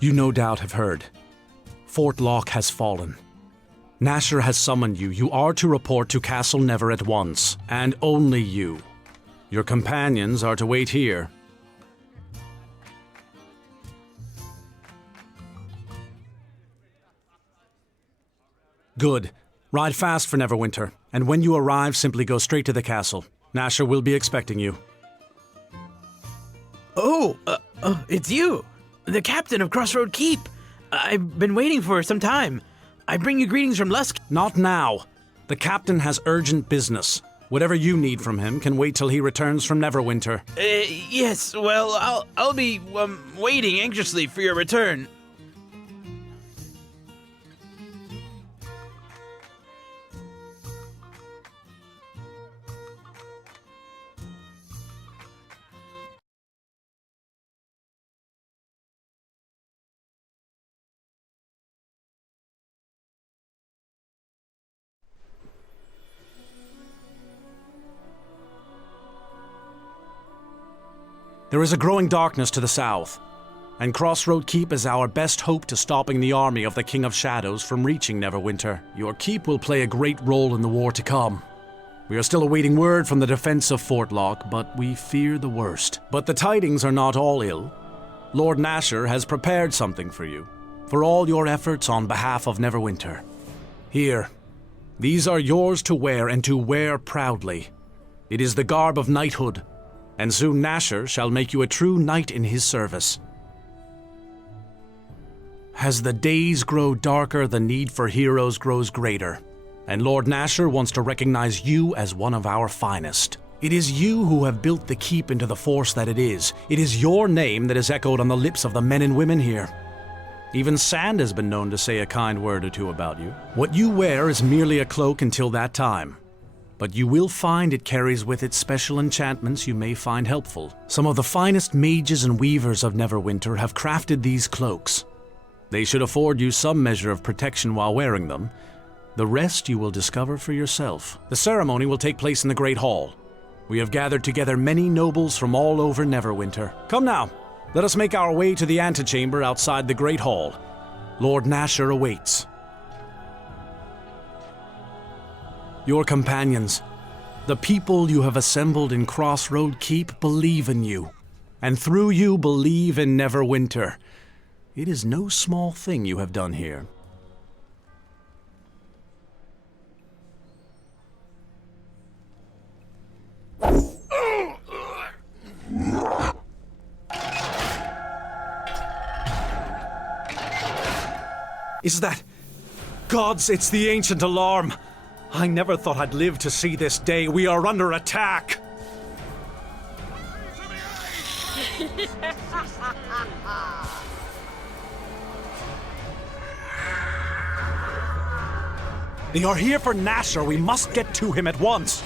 You no doubt have heard. Fort Lock has fallen. Nasher has summoned you. You are to report to Castle Never at once, and only you. Your companions are to wait here. Good. Ride fast for Neverwinter, and when you arrive, simply go straight to the castle. Nasher will be expecting you. Oh, it's you, the captain of Crossroad Keep. I've been waiting for some time. I bring you greetings from Lusk. Not now. The captain has urgent business. Whatever you need from him can wait till he returns from Neverwinter. Yes, well, I'll be waiting anxiously for your return. There is a growing darkness to the south, and Crossroad Keep is our best hope to stopping the army of the King of Shadows from reaching Neverwinter. Your keep will play a great role in the war to come. We are still awaiting word from the defense of Fort Lock, but we fear the worst. But the tidings are not all ill. Lord Nasher has prepared something for you, for all your efforts on behalf of Neverwinter. Here, these are yours to wear, and to wear proudly. It is the garb of knighthood, and soon Nasher shall make you a true knight in his service. As the days grow darker, the need for heroes grows greater, and Lord Nasher wants to recognize you as one of our finest. It is you who have built the keep into the force that it is. It is your name that is echoed on the lips of the men and women here. Even Sand has been known to say a kind word or two about you. What you wear is merely a cloak until that time, but you will find it carries with it special enchantments you may find helpful. Some of the finest mages and weavers of Neverwinter have crafted these cloaks. They should afford you some measure of protection while wearing them. The rest you will discover for yourself. The ceremony will take place in the Great Hall. We have gathered together many nobles from all over Neverwinter. Come now, let us make our way to the antechamber outside the Great Hall. Lord Nasher awaits. Your companions, the people you have assembled in Crossroad Keep, believe in you, and through you believe in Neverwinter. It is no small thing you have done here. Is that... Gods, it's the ancient alarm! I never thought I'd live to see this day. We are under attack! They are here for Nasher. We must get to him at once.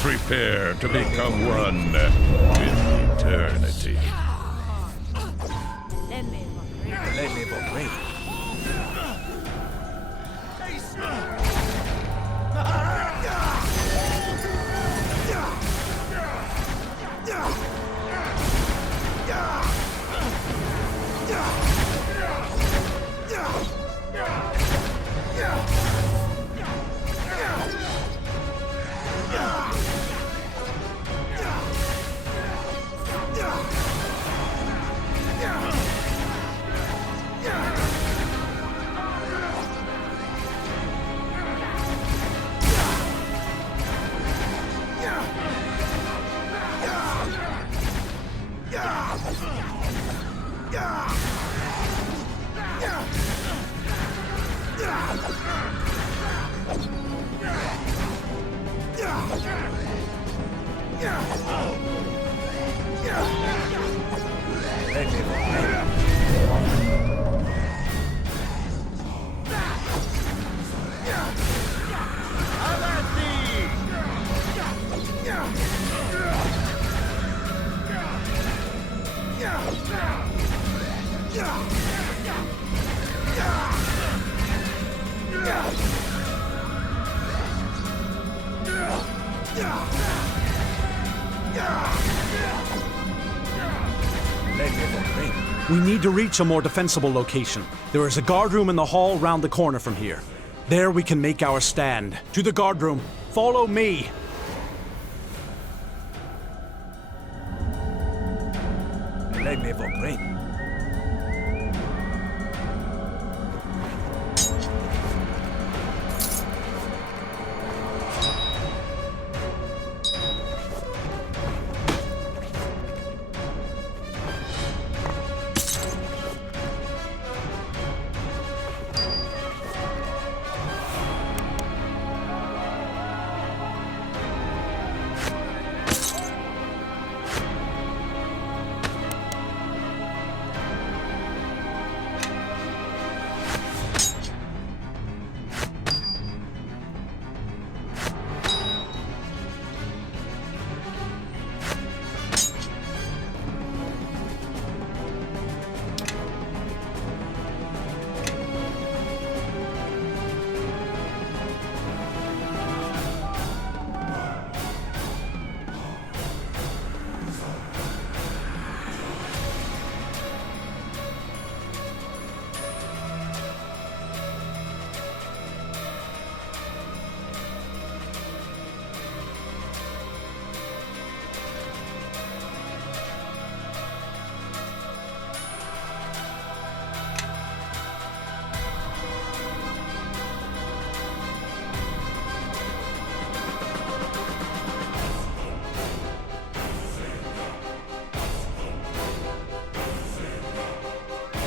Prepare to become one with eternity. We need to reach a more defensible location. There is a guard room in the hall round the corner from here. There we can make our stand. To the guard room. Follow me.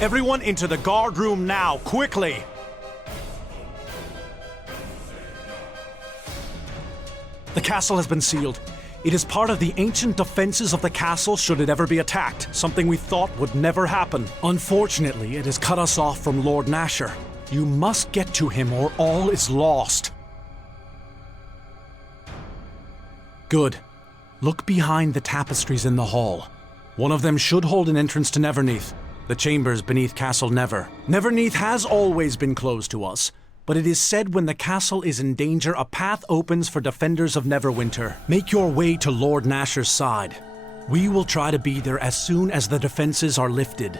Everyone into the guard room now, quickly! The castle has been sealed. It is part of the ancient defenses of the castle should it ever be attacked, something we thought would never happen. Unfortunately, it has cut us off from Lord Nasher. You must get to him or all is lost. Good. Look behind the tapestries in the hall. One of them should hold an entrance to Neverneath, the chambers beneath Castle Never. Neverneath has always been closed to us, but it is said when the castle is in danger, a path opens for defenders of Neverwinter. Make your way to Lord Nasher's side. We will try to be there as soon as the defenses are lifted.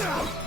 Yeah.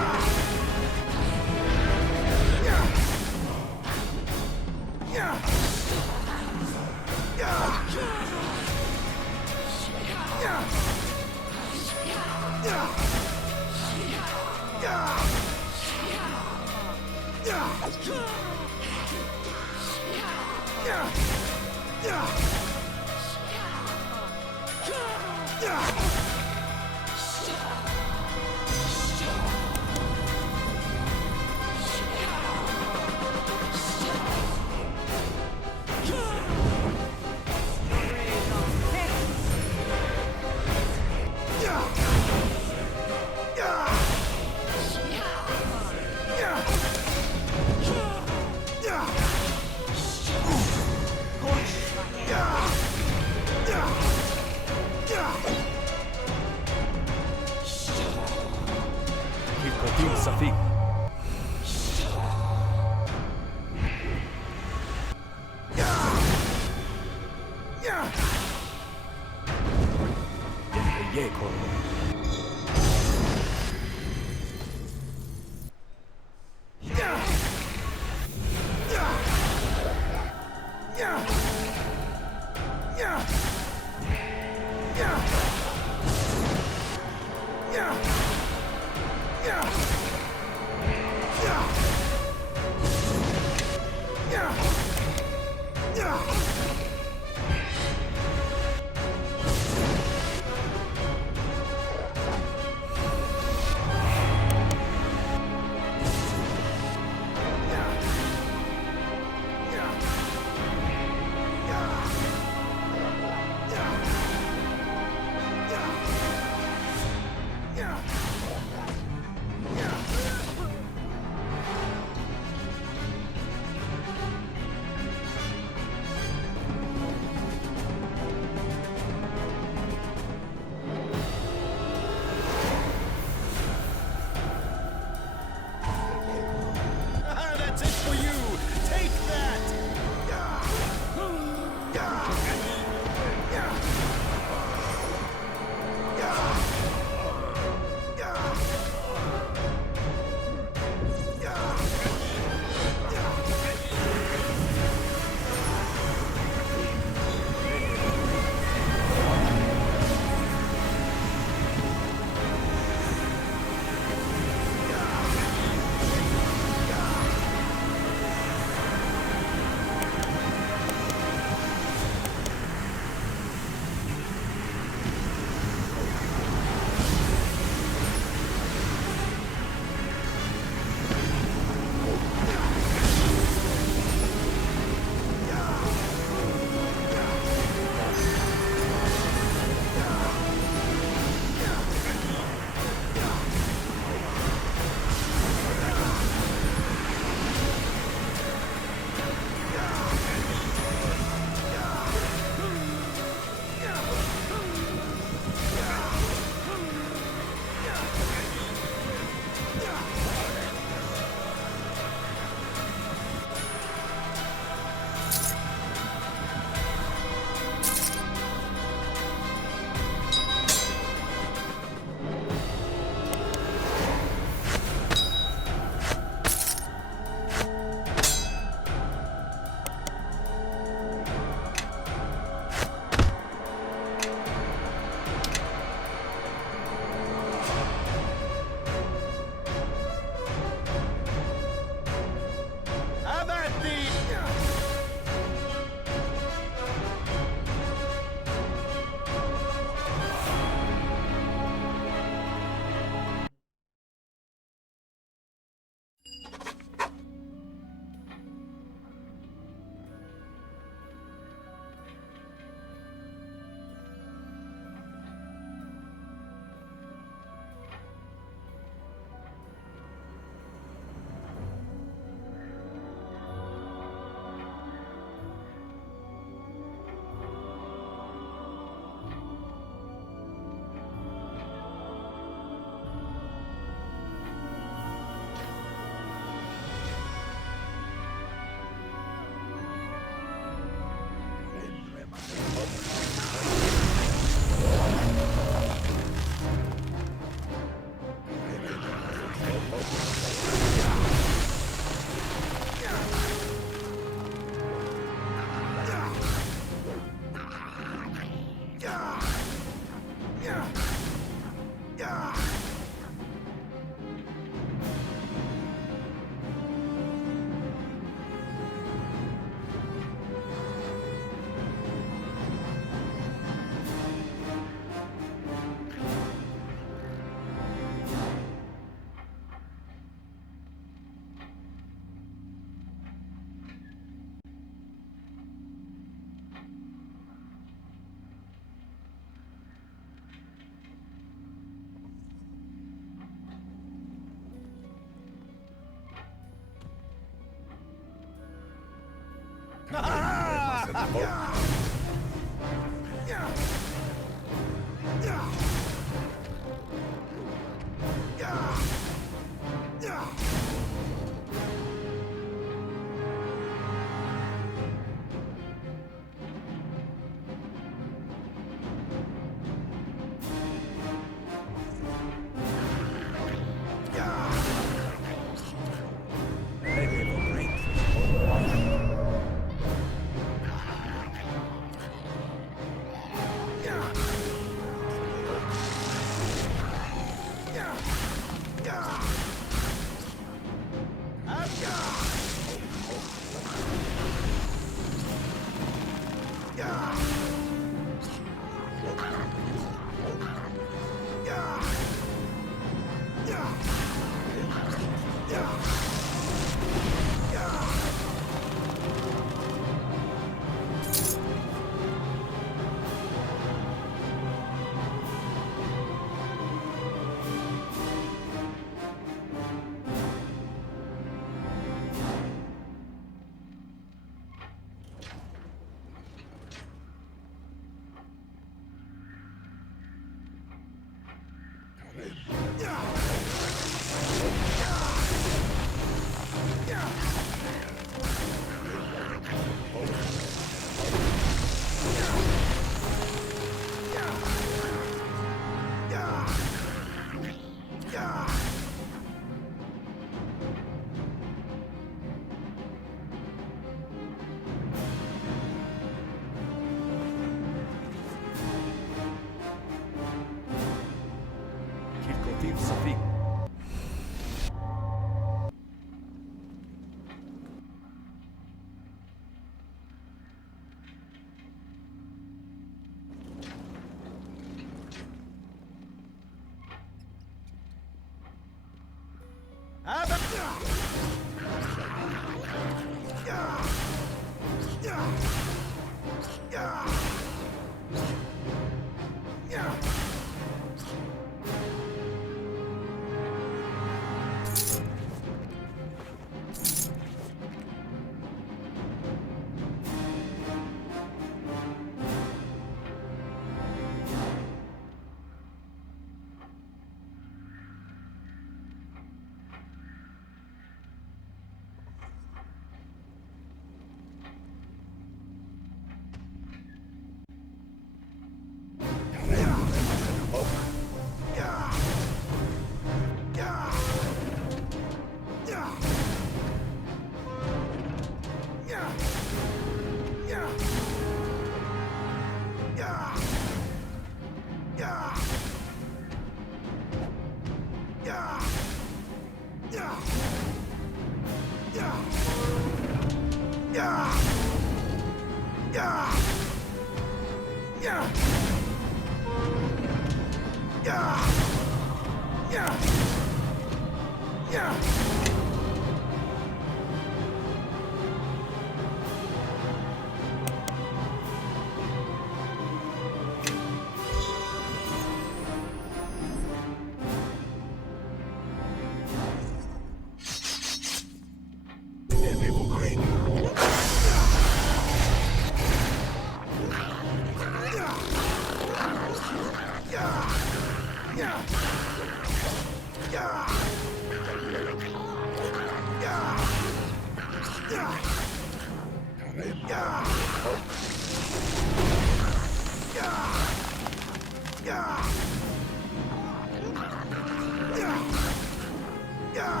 Yeah.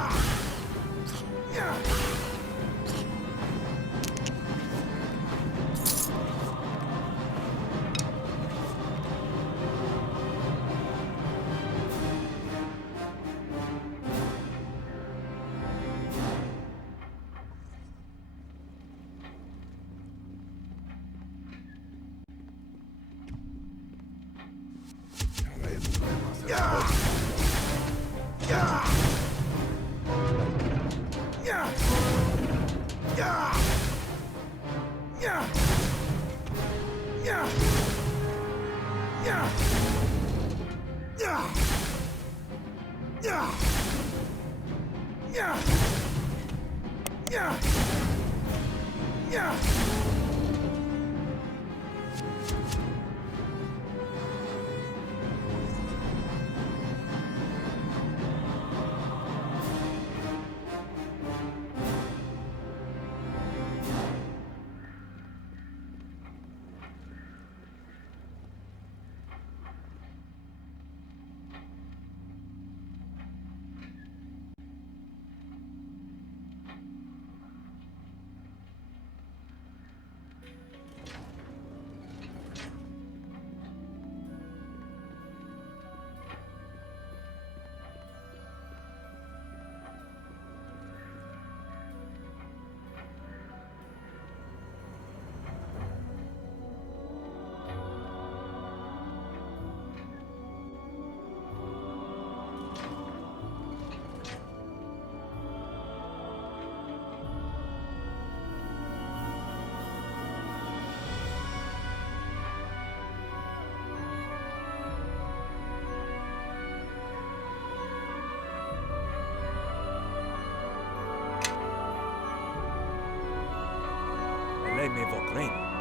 Lei me vou clean.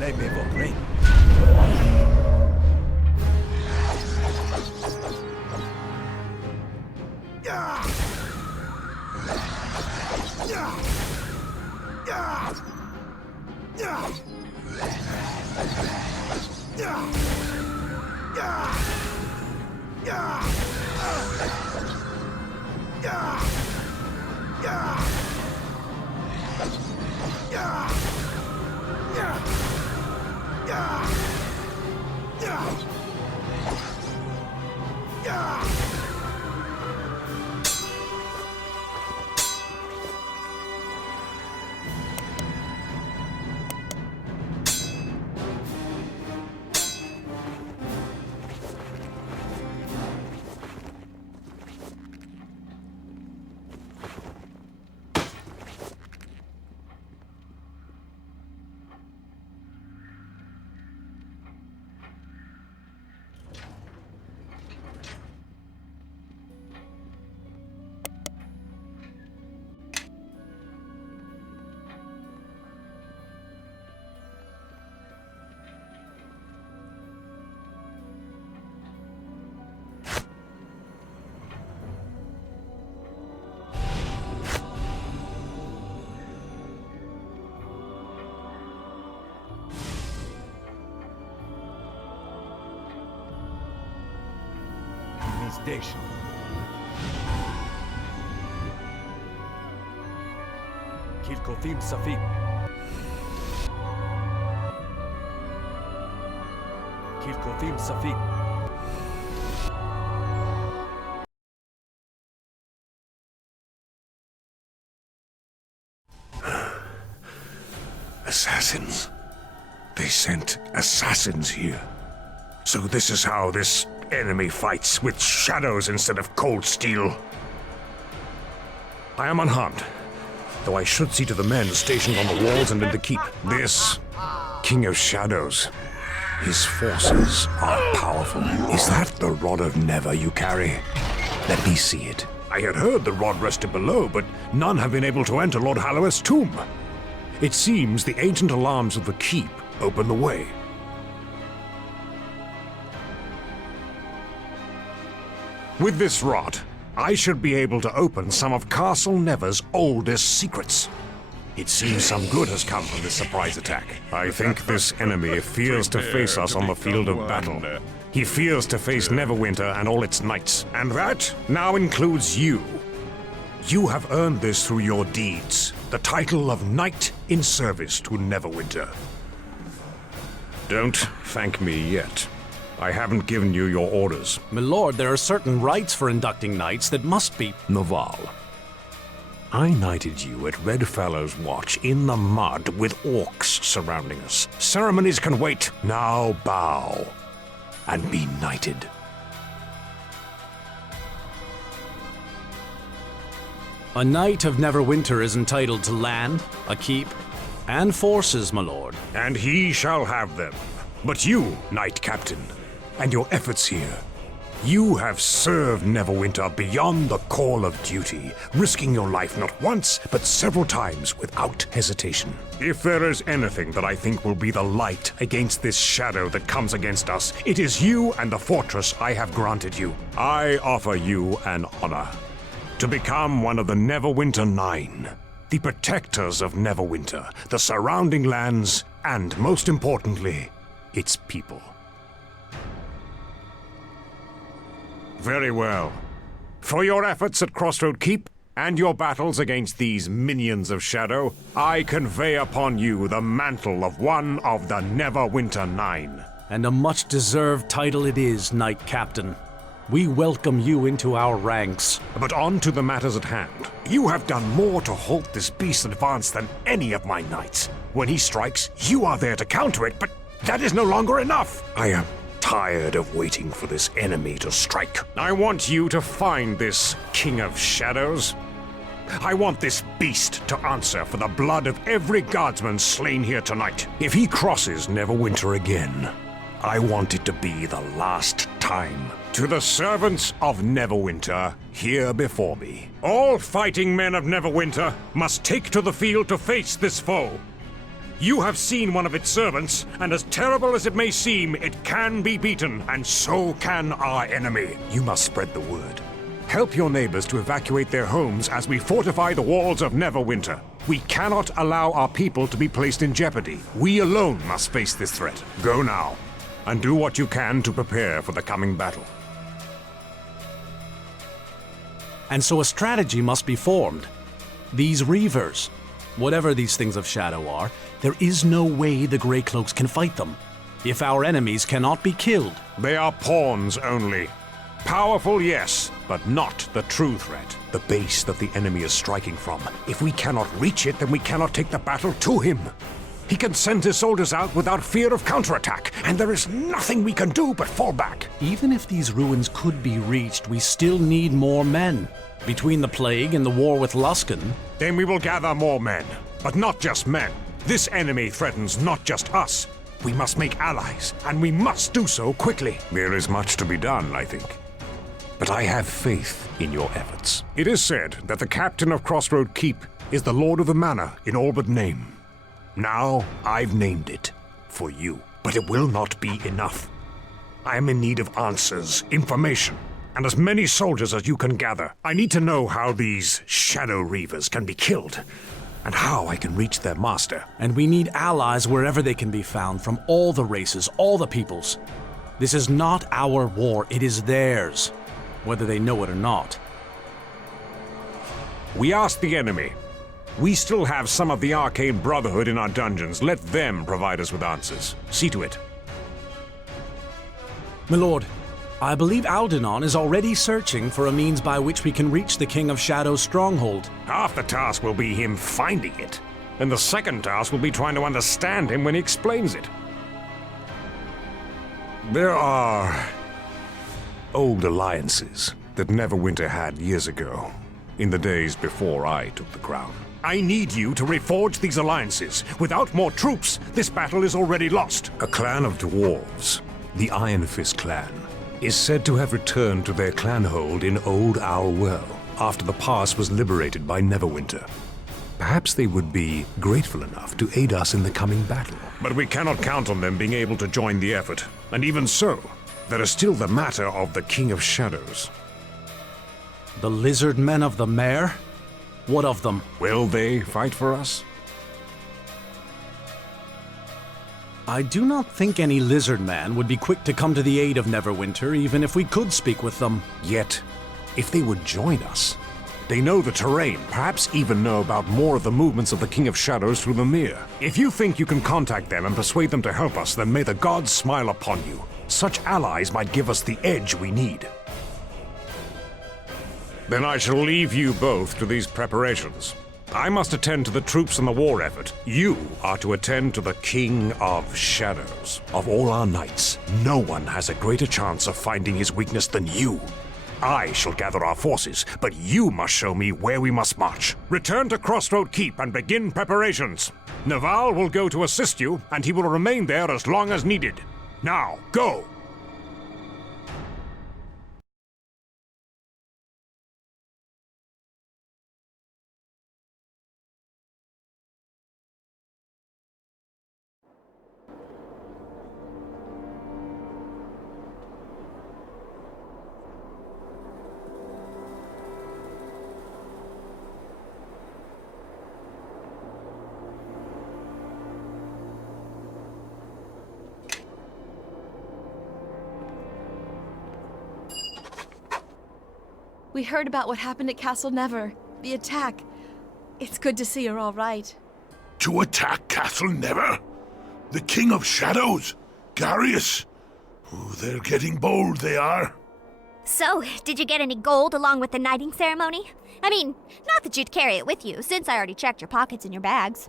Lei me vou clean. Yeah! his station. Kilkothim Safim. Kilkothim Safim. Assassins. They sent assassins here. So this is how this enemy fights, with shadows instead of cold steel. I am unharmed, though I should see to the men stationed on the walls and in the keep. This King of Shadows, his forces are powerful. Is that the Rod of Never you carry? Let me see it. I had heard the rod rested below, but none have been able to enter Lord Halloweth's tomb. It seems the ancient alarms of the keep open the way. With this rod, I should be able to open some of Castle Never's oldest secrets. It seems some good has come from this surprise attack. I think this enemy fears to face us on the field of battle. He fears to face Neverwinter and all its knights, and that now includes you. You have earned this through your deeds, the title of Knight in Service to Neverwinter. Don't thank me yet. I haven't given you your orders. My lord, there are certain rites for inducting knights that must be... Naval, I knighted you at Redfellow's Watch in the mud with orcs surrounding us. Ceremonies can wait. Now bow and be knighted. A knight of Neverwinter is entitled to land, a keep, and forces, my lord. And he shall have them. But you, Knight Captain, and your efforts here, you have served Neverwinter beyond the call of duty, risking your life not once, but several times without hesitation. If there is anything that I think will be the light against this shadow that comes against us, it is you and the fortress I have granted you. I offer you an honor. To become one of the Neverwinter Nine, the protectors of Neverwinter, the surrounding lands, and most importantly, its people. Very well. For your efforts at Crossroad Keep and your battles against these minions of Shadow, I convey upon you the mantle of one of the Neverwinter Nine. And a much-deserved title it is, Knight Captain. We welcome you into our ranks. But on to the matters at hand. You have done more to halt this beast's advance than any of my knights. When he strikes, you are there to counter it, but that is no longer enough. I am tired of waiting for this enemy to strike. I want you to find this King of Shadows. I want this beast to answer for the blood of every guardsman slain here tonight. If he crosses Neverwinter again, I want it to be the last time. To the servants of Neverwinter here before me, all fighting men of Neverwinter must take to the field to face this foe. You have seen one of its servants, and as terrible as it may seem, it can be beaten, and so can our enemy. You must spread the word. Help your neighbors to evacuate their homes as we fortify the walls of Neverwinter. We cannot allow our people to be placed in jeopardy. We alone must face this threat. Go now, and do what you can to prepare for the coming battle. And so a strategy must be formed. These Reavers, whatever these things of Shadow are, there is no way the Grey Cloaks can fight them. If our enemies cannot be killed... They are pawns only. Powerful, yes, but not the true threat. The base that the enemy is striking from. If we cannot reach it, then we cannot take the battle to him. He can send his soldiers out without fear of counterattack, and there is nothing we can do but fall back. Even if these ruins could be reached, we still need more men. Between the plague and the war with Luskan... Then we will gather more men, but not just men. This enemy threatens not just us. We must make allies, and we must do so quickly. There is much to be done, I think. But I have faith in your efforts. It is said that the captain of Crossroad Keep is the lord of the manor in all but name. Now I've named it for you. But it will not be enough. I am in need of answers, information, and as many soldiers as you can gather. I need to know how these Shadow Reavers can be killed, and how I can reach their master. And we need allies wherever they can be found, from all the races, all the peoples. This is not our war, it is theirs. whether they know it or not. We asked the enemy. We still have some of the Arcane Brotherhood in our dungeons. Let them provide us with answers. See to it. My lord, I believe Aldenon is already searching for a means by which we can reach the King of Shadows' stronghold. Half the task will be him finding it, and the second task will be trying to understand him when he explains it. There are old alliances that Neverwinter had years ago, in the days before I took the crown. I need you to reforge these alliances. Without more troops, this battle is already lost. A clan of dwarves, the Iron Fist clan, is said to have returned to their clanhold in Old Owl Well after the pass was liberated by Neverwinter. Perhaps they would be grateful enough to aid us in the coming battle. But we cannot count on them being able to join the effort. And even so, there is still the matter of the King of Shadows. The lizard men of the Mare? What of them? Will they fight for us? I do not think any lizard man would be quick to come to the aid of Neverwinter, even if we could speak with them. Yet, if they would join us, they know the terrain, perhaps even know about more of the movements of the King of Shadows through the Mere. If you think you can contact them and persuade them to help us, then may the gods smile upon you. Such allies might give us the edge we need. Then I shall leave you both to these preparations. I must attend to the troops and the war effort. You are to attend to the King of Shadows. Of all our knights, no one has a greater chance of finding his weakness than you. I shall gather our forces, but you must show me where we must march. Return to Crossroad Keep and begin preparations. Naval will go to assist you, and he will remain there as long as needed. Now, go! We heard about what happened at Castle Never, the attack. It's good to see you're all right. To attack Castle Never? The King of Shadows? Garius? Oh, they're getting bold, they are. So, did you get any gold along with the knighting ceremony? I mean, not that you'd carry it with you, since I already checked your pockets and your bags.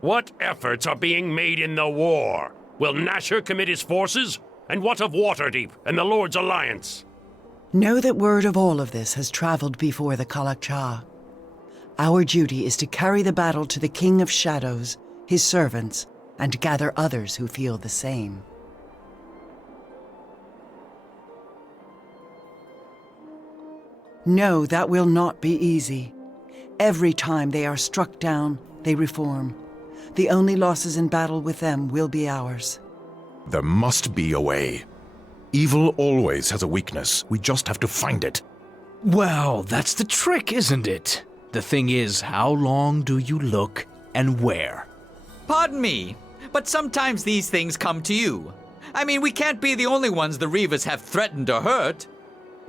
What efforts are being made in the war? Will Nasher commit his forces? And what of Waterdeep and the Lord's Alliance? Know that word of all of this has traveled before the Kalakcha. Our duty is to carry the battle to the King of Shadows, his servants, and gather others who feel the same. No, that will not be easy. Every time they are struck down, they reform. The only losses in battle with them will be ours. There must be a way. Evil always has a weakness. We just have to find it. Well, that's the trick, isn't it? The thing is, how long do you look and where? Pardon me, but sometimes these things come to you. I mean, we can't be the only ones the Reavers have threatened or hurt.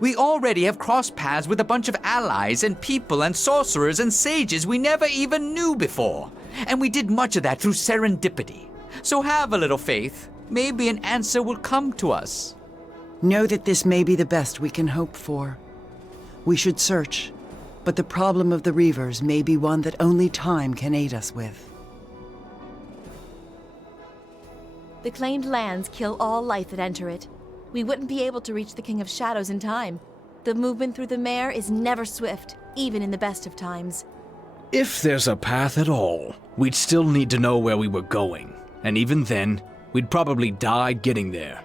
We already have crossed paths with a bunch of allies and people and sorcerers and sages we never even knew before. And we did much of that through serendipity. So have a little faith. Maybe an answer will come to us. Know that this may be the best we can hope for. We should search, but the problem of the Reavers may be one that only time can aid us with. The claimed lands kill all life that enter it. We wouldn't be able to reach the King of Shadows in time. The movement through the Mare is never swift, even in the best of times. If there's a path at all, we'd still need to know where we were going. And even then, we'd probably die getting there.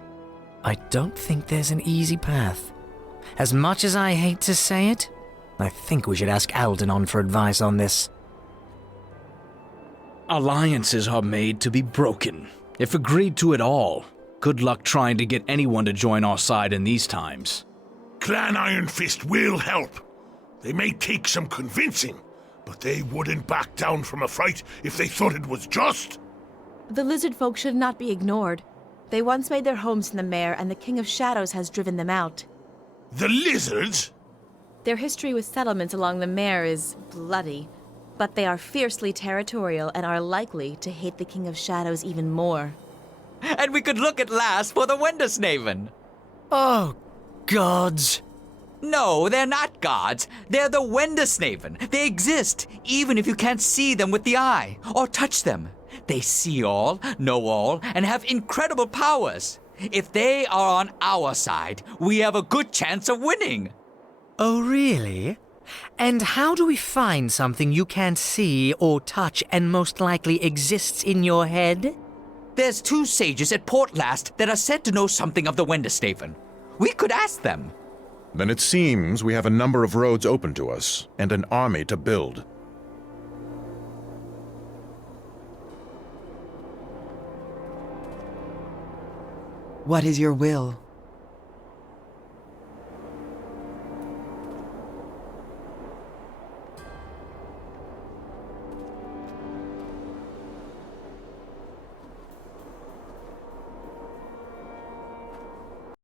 I don't think there's an easy path. As much as I hate to say it, I think we should ask Aldenon for advice on this. Alliances are made to be broken, if agreed to at all. Good luck trying to get anyone to join our side in these times. Clan Iron Fist will help. They may take some convincing, but they wouldn't back down from a fight if they thought it was just. The lizard folk should not be ignored. They once made their homes in the Mare, and the King of Shadows has driven them out. The lizards? Their history with settlements along the Mare is bloody, but they are fiercely territorial and are likely to hate the King of Shadows even more. And we could look at last for the Wendersnaven. Oh, gods. No, they're not gods. They're the Wendersnaven. They exist, even if you can't see them with the eye, or touch them. They see all, know all, and have incredible powers. If they are on our side, we have a good chance of winning. Oh, really? And how do we find something you can't see or touch and most likely exists in your head? There's 2 sages at Port Last that are said to know something of the Wendersnaven. We could ask them. Then it seems we have a number of roads open to us, and an army to build. What is your will?